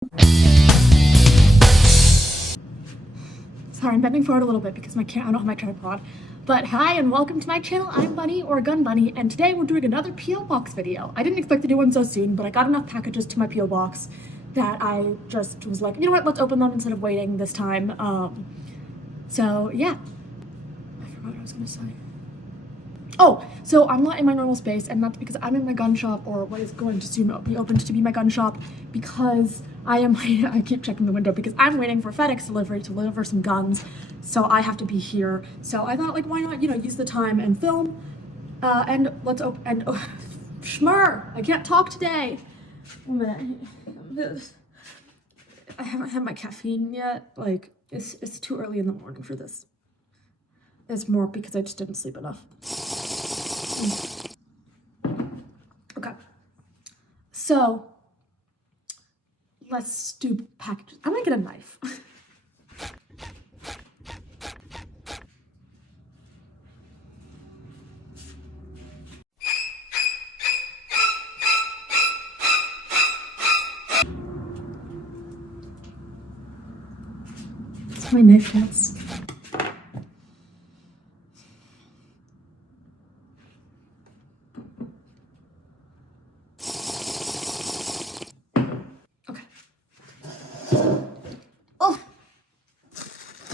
Sorry, I'm bending forward a little bit because I don't have my tripod. But hi and welcome to my channel. I'm Bunny or Gun Bunny, and today we're doing another P.O. Box video. I didn't expect to do one so soon, but I got enough packages to my P.O. Box that I just was like, you know what, let's open them instead of waiting this time. So yeah. I forgot what I was gonna say. Oh, so I'm not in my normal space, and that's because I'm in my gun shop, or what is going to soon be opened to be my gun shop, because I keep checking the window because I'm waiting for FedEx delivery to deliver some guns, so I have to be here. So I thought, like, why not, use the time and film, and let's open, and, Schmur, I can't talk today. 1 minute. I haven't had my caffeine yet, like, it's too early in the morning for this. It's more because I just didn't sleep enough. Okay, so let's do packages. I'm gonna get a knife. It's my knife test.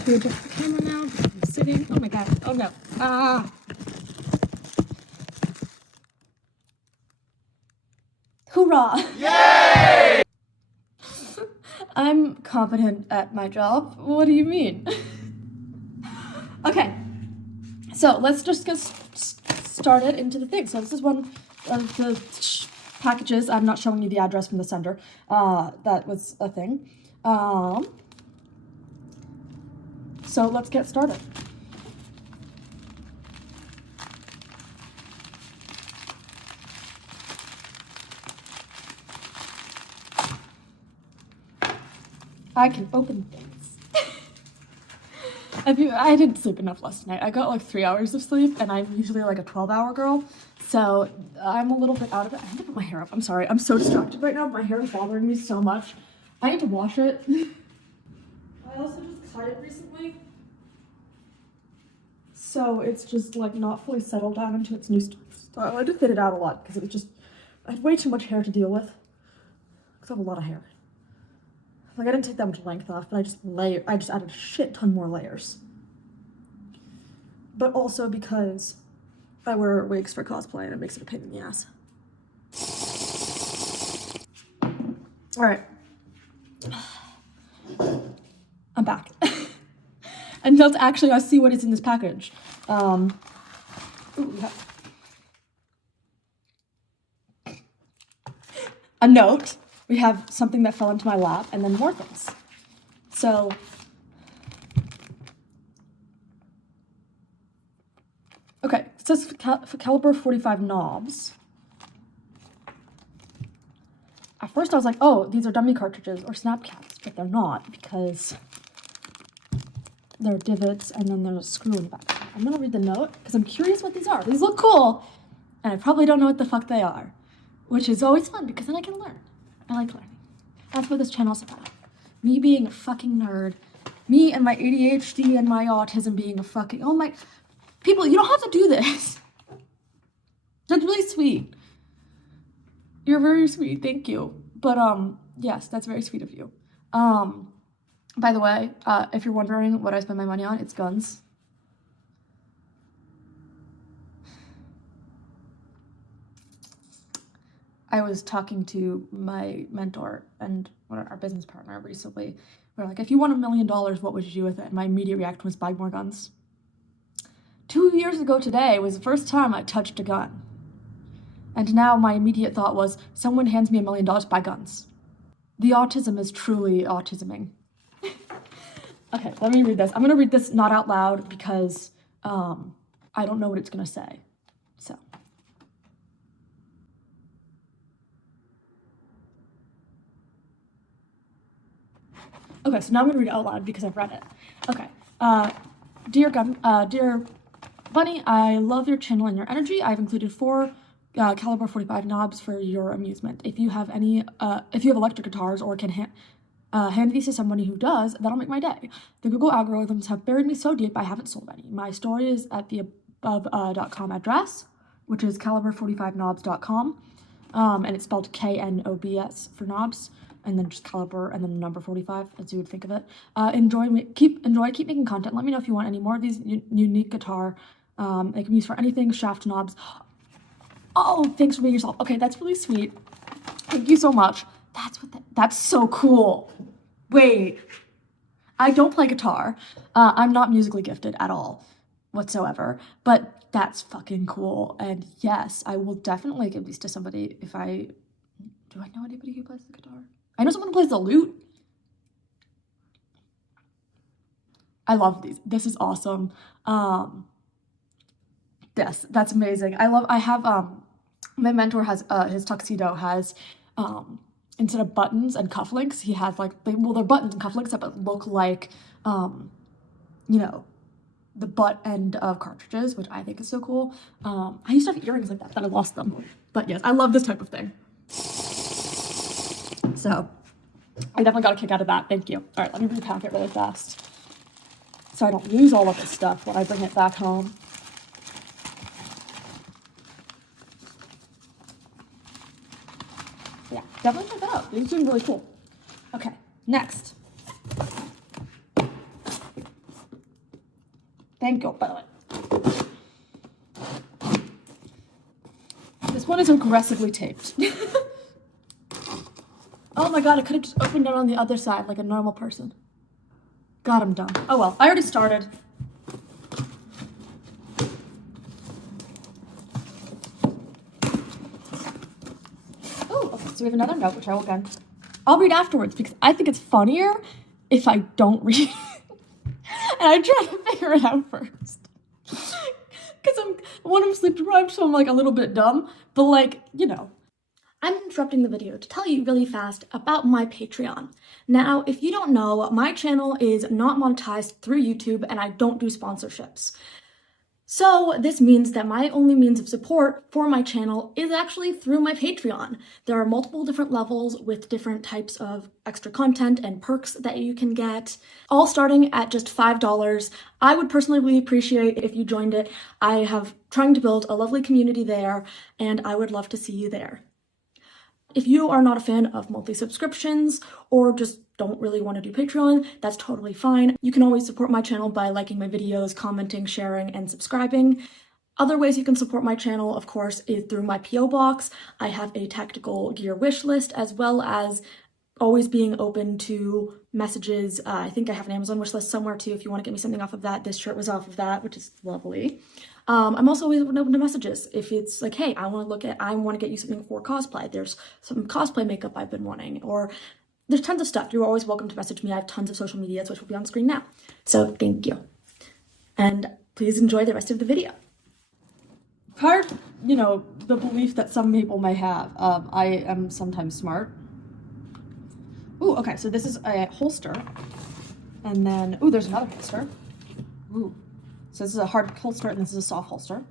To adjust the camera now because I'm sitting. Oh my god. Oh no. Ah. Hoorah! Yay! I'm competent at my job. What do you mean? Okay. So let's just get started into the thing. So this is one of the packages. I'm not showing you the address from the sender. That was a thing. So let's get started. I can open things. I didn't sleep enough last night. I got like 3 hours of sleep, and I'm usually like a 12-hour girl. So I'm a little bit out of it. I need to put my hair up. I'm sorry. I'm so distracted right now. My hair is bothering me so much. I need to wash it. I also just cut it recently. So it's just like not fully settled down into its new stuff. So I had to fit it out a lot because it was just, I had way too much hair to deal with. Because I have a lot of hair. Like I didn't take that much length off, but I just added a shit ton more layers. But also because I wear wigs for cosplay and it makes it a pain in the ass. All right. I'm back. And let's actually see what is in this package. Ooh, a note. We have something that fell into my lap, and then more things. So, okay, it says for caliber 45 knobs. At first I was like, oh, these are dummy cartridges or snap caps, but they're not because there are divots and then there's a screw in the back. I'm gonna read the note because I'm curious what these are. These look cool, and I probably don't know what the fuck they are, which is always fun because then I can learn. I like learning. That's what this channel's about. Me being a fucking nerd. Me and my ADHD and my autism being a fucking, oh my, people, you don't have to do this. That's really sweet. You're very sweet, thank you. But yes, that's very sweet of you. By the way, if you're wondering what I spend my money on, it's guns. I was talking to my mentor and our business partner recently. We were like, if you won $1 million, what would you do with it? And my immediate reaction was buy more guns. 2 years ago today was the first time I touched a gun. And now my immediate thought was, someone hands me $1 million, buy guns. The autism is truly autisming. Okay, let me read this. I'm gonna read this not out loud because I don't know what it's gonna say. So. Okay, so now I'm gonna read it out loud because I've read it. Okay, dear Bunny, I love your channel and your energy. I've included 4 caliber 45 knobs for your amusement. If you have electric guitars or can Hand these to somebody who does, that'll make my day. The Google algorithms have buried me so deep I haven't sold any. My story is at the above.com address, which is caliber45knobs.com, and it's spelled KNOBS for knobs, and then just caliber and then number 45, as you would think of it. Keep making content. Let me know if you want any more of these unique guitar. They can be used for anything, shaft knobs. Oh, thanks for being yourself. Okay, that's really sweet. Thank you so much. That's so cool. Wait, I don't play guitar. I'm not musically gifted at all whatsoever, but that's fucking cool. And yes, I will definitely give these to somebody do I know anybody who plays the guitar? I know someone who plays the lute. I love these. This is awesome. Yes, that's amazing. I have, my mentor has, his tuxedo has, instead of buttons and cufflinks, he has like, they're buttons and cufflinks that look like, you know, the butt end of cartridges, which I think is so cool. I used to have earrings like that, but I lost them. But yes, I love this type of thing. So I definitely got a kick out of that. Thank you. All right, let me repack it really fast so I don't lose all of this stuff when I bring it back home. Yeah, definitely check that out. These are really cool. Okay, next. Thank you, by the way. This one is aggressively taped. Oh my god, I could have just opened it on the other side like a normal person. God, I'm dumb. Oh well, I already started. So we have another note, which I'll read afterwards because I think it's funnier if I don't read and I try to figure it out first. Because I'm sleep deprived, so I'm like a little bit dumb, but like, you know. I'm interrupting the video to tell you really fast about my Patreon. Now, if you don't know, my channel is not monetized through YouTube and I don't do sponsorships. So this means that my only means of support for my channel is actually through my Patreon. There are multiple different levels with different types of extra content and perks that you can get, all starting at just $5. I would personally really appreciate if you joined it. I have trying to build a lovely community there, and I would love to see you there. If you are not a fan of monthly subscriptions or just don't really want to do Patreon, that's totally fine. You can always support my channel by liking my videos, commenting, sharing, and subscribing. Other ways you can support my channel, of course, is through my P.O. box. I have a tactical gear wish list, as well as always being open to messages. I think I have an Amazon wish list somewhere too if you want to get me something off of that. This shirt was off of that, which is lovely. I'm also always open to messages. If it's like, hey, I want to get you something for cosplay. There's some cosplay makeup I've been wanting, or there's tons of stuff. You're always welcome to message me. I have tons of social medias, which will be on screen now. So thank you. And please enjoy the rest of the video. Part, the belief that some people may have, I am sometimes smart. Ooh, okay, so this is a holster. And then, ooh, there's another holster. Ooh. So this is a hard holster and this is a soft holster.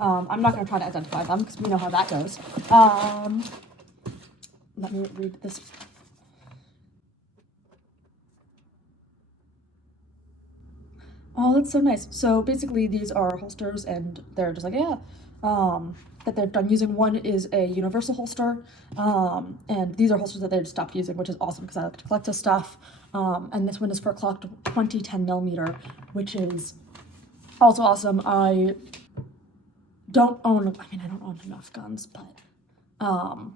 I'm not going to try to identify them because we know how that goes. Let me read this. Oh, that's so nice. So basically these are holsters and they're just like, yeah, that they're done using. One is a universal holster, and these are holsters that they've stopped using, which is awesome because I like to collect this stuff. And this one is for a clocked 2010mm, which is also awesome. I don't own enough guns, but I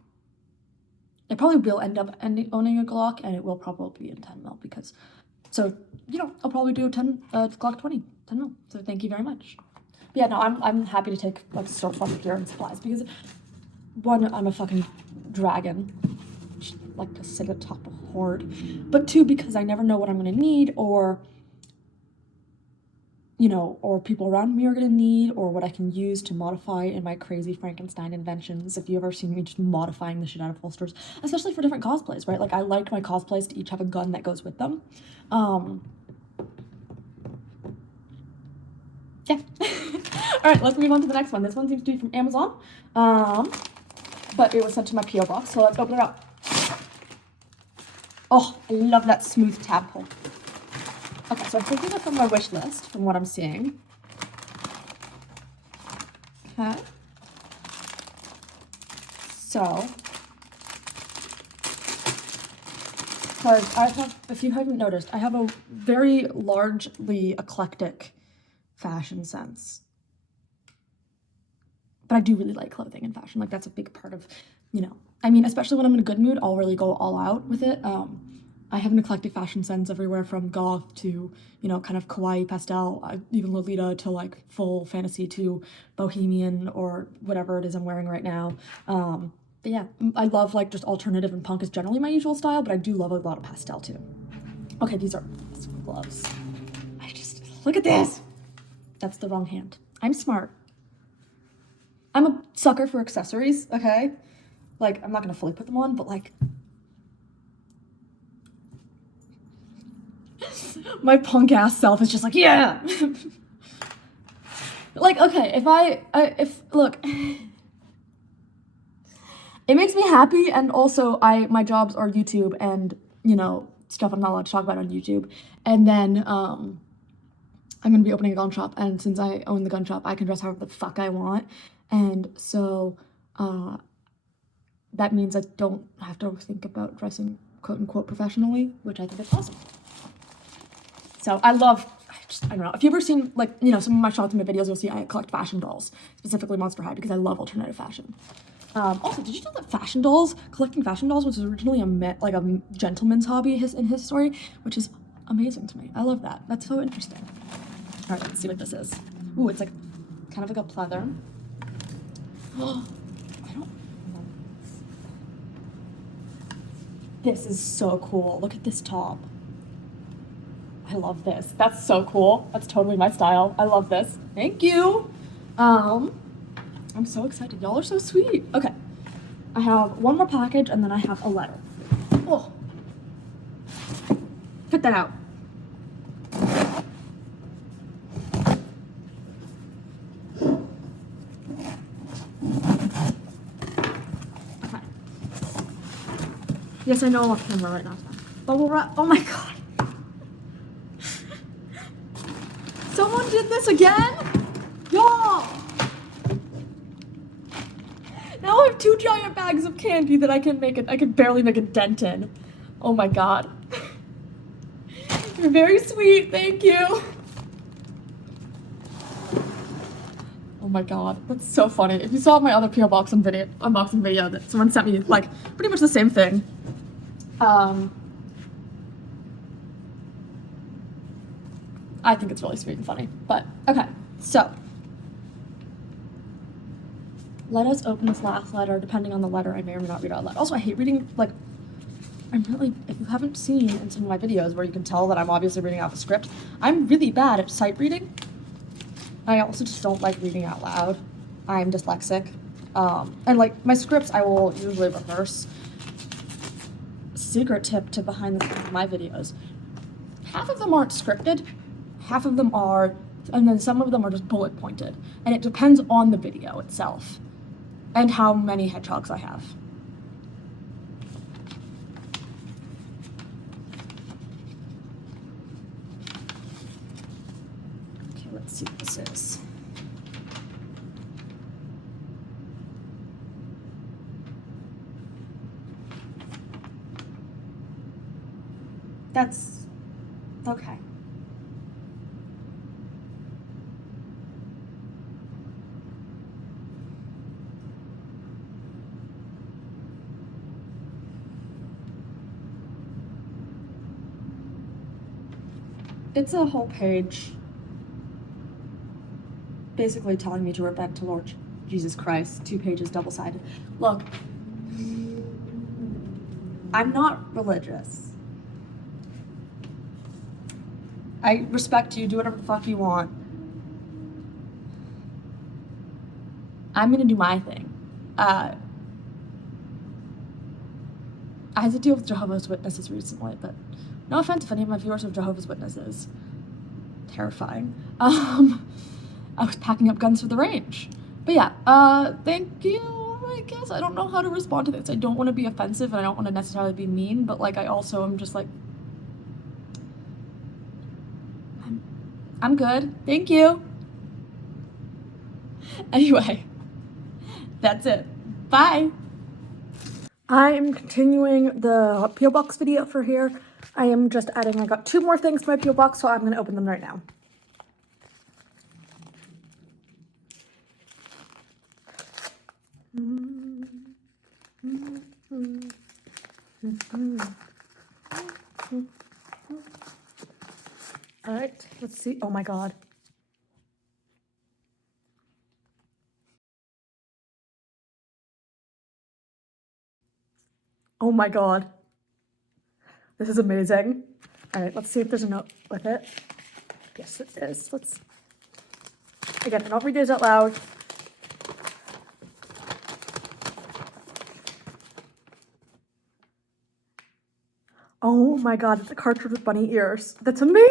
probably will end up owning a Glock, and it will probably be in 10mm because, so, I'll probably do a Glock 20, 10mm. So thank you very much. But yeah, no, I'm happy to take like sort of gear and supplies because, one, I'm a fucking dragon, like to sit atop a horde, but two, because I never know what I'm gonna need, or or people around me are gonna need, or what I can use to modify in my crazy Frankenstein inventions. If you ever seen me just modifying the shit out of holsters, especially for different cosplays, right? Like I like my cosplays to each have a gun that goes with them. Yeah. All right, let's move on to the next one. This one seems to be from Amazon, but it was sent to my P.O. box, so let's open it up. Oh, I love that smooth tab pull. Okay, so I'm taking it from my wish list, from what I'm seeing. Okay. So, because I have, if you haven't noticed, I have a very largely eclectic fashion sense. But I do really like clothing and fashion. Like, that's a big part of, I mean, especially when I'm in a good mood, I'll really go all out with it. I have an eclectic fashion sense everywhere from goth to, kind of kawaii pastel, even Lolita, to like full fantasy to bohemian or whatever it is I'm wearing right now. But yeah, I love like just alternative, and punk is generally my usual style, but I do love a lot of pastel too. Okay, these are gloves. Look at this. That's the wrong hand. I'm smart. I'm a sucker for accessories, okay? Like, I'm not gonna fully put them on, but like, my punk ass self is just like, yeah. Like, okay, look, it makes me happy, and also my jobs are YouTube and, stuff I'm not allowed to talk about on YouTube. And then, I'm gonna be opening a gun shop, and since I own the gun shop, I can dress however the fuck I want. And so, that means I don't have to think about dressing quote-unquote professionally, which I think is awesome. So I don't know, if you've ever seen, like, some of my shots in my videos, you'll see I collect fashion dolls, specifically Monster High, because I love alternative fashion. Also, did you know that collecting fashion dolls was originally a gentleman's hobby in his story, which is amazing to me. I love that. That's so interesting. All right, let's see what this is. Ooh, it's like kind of like a pleather. Oh, I don't know. This is so cool. Look at this top. I love this. That's so cool. That's totally my style. I love this. Thank you. I'm so excited. Y'all are so sweet. Okay. I have one more package, and then I have a letter. Oh. Cut that out. Okay. Yes, I know I'm off camera right now. Bubble wrap. Oh my god. Someone did this again? Y'all! Now I have 2 giant bags of candy that I can barely make a dent in. Oh my god. You're very sweet, thank you. Oh my god, that's so funny. If you saw my other P.O. Box unboxing video that someone sent me, like, pretty much the same thing. I think it's really sweet and funny, but okay, so let us open this last letter. Depending on the letter, I may or may not read out loud. Also, I hate reading, like, if you haven't seen in some of my videos where you can tell that I'm obviously reading out the script, I'm really bad at sight reading. I also just don't like reading out loud. I'm dyslexic. And like my scripts, I will usually reverse. Secret tip to behind the scenes of my videos. Half of them aren't scripted. Half of them are, and then some of them are just bullet pointed. And it depends on the video itself and how many hedgehogs I have. Okay, let's see what this is. That's okay. It's a whole page basically telling me to repent to Lord Jesus Christ. 2 pages, double-sided. Look, I'm not religious. I respect you, do whatever the fuck you want. I'm gonna do my thing. I had to deal with Jehovah's Witnesses recently, but no offense if any of my viewers are Jehovah's Witnesses. Terrifying. I was packing up guns for the range. But yeah, thank you I guess. I don't know how to respond to this. I don't want to be offensive and I don't want to necessarily be mean, but like I also am just like, I'm good. Thank you. Anyway, that's it. Bye. I am continuing the P.O. Box video for here. I am just adding, I got 2 more things to my P.O. Box, so I'm going to open them right now. All right, let's see. Oh my God. Oh my God. This is amazing. All right, let's see if there's a note with it. Yes, it is. Again, I don't read these out loud. Oh my God, it's a cartridge with bunny ears. That's amazing.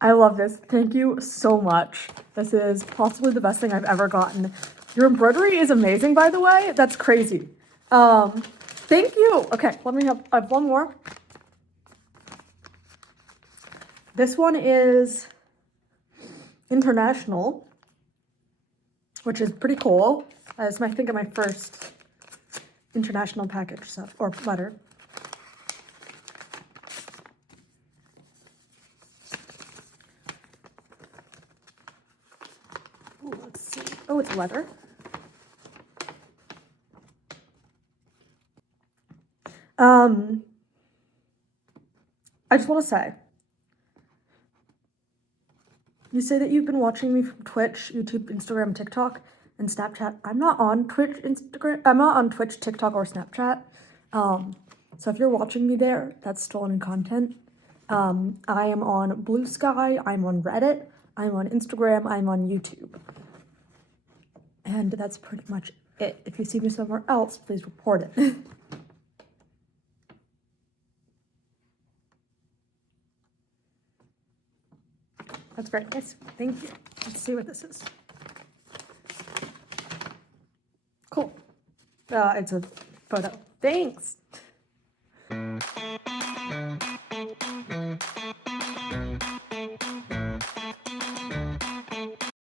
I love this. Thank you so much. This is possibly the best thing I've ever gotten. Your embroidery is amazing, by the way. That's crazy. Thank you. Okay, I have one more. This one is international, which is pretty cool. It's I think my first international package stuff or letter. Ooh, let's see. Oh, it's leather. I just want to say, you say that you've been watching me from Twitch, YouTube, Instagram, TikTok, and Snapchat. I'm not on Twitch, TikTok, or Snapchat. So if you're watching me there, that's stolen content. I am on Bluesky, I'm on Reddit, I'm on Instagram, I'm on YouTube. And that's pretty much it. If you see me somewhere else, please report it. That's very nice. Thank you. Let's see what this is. Cool. It's a photo. Thanks.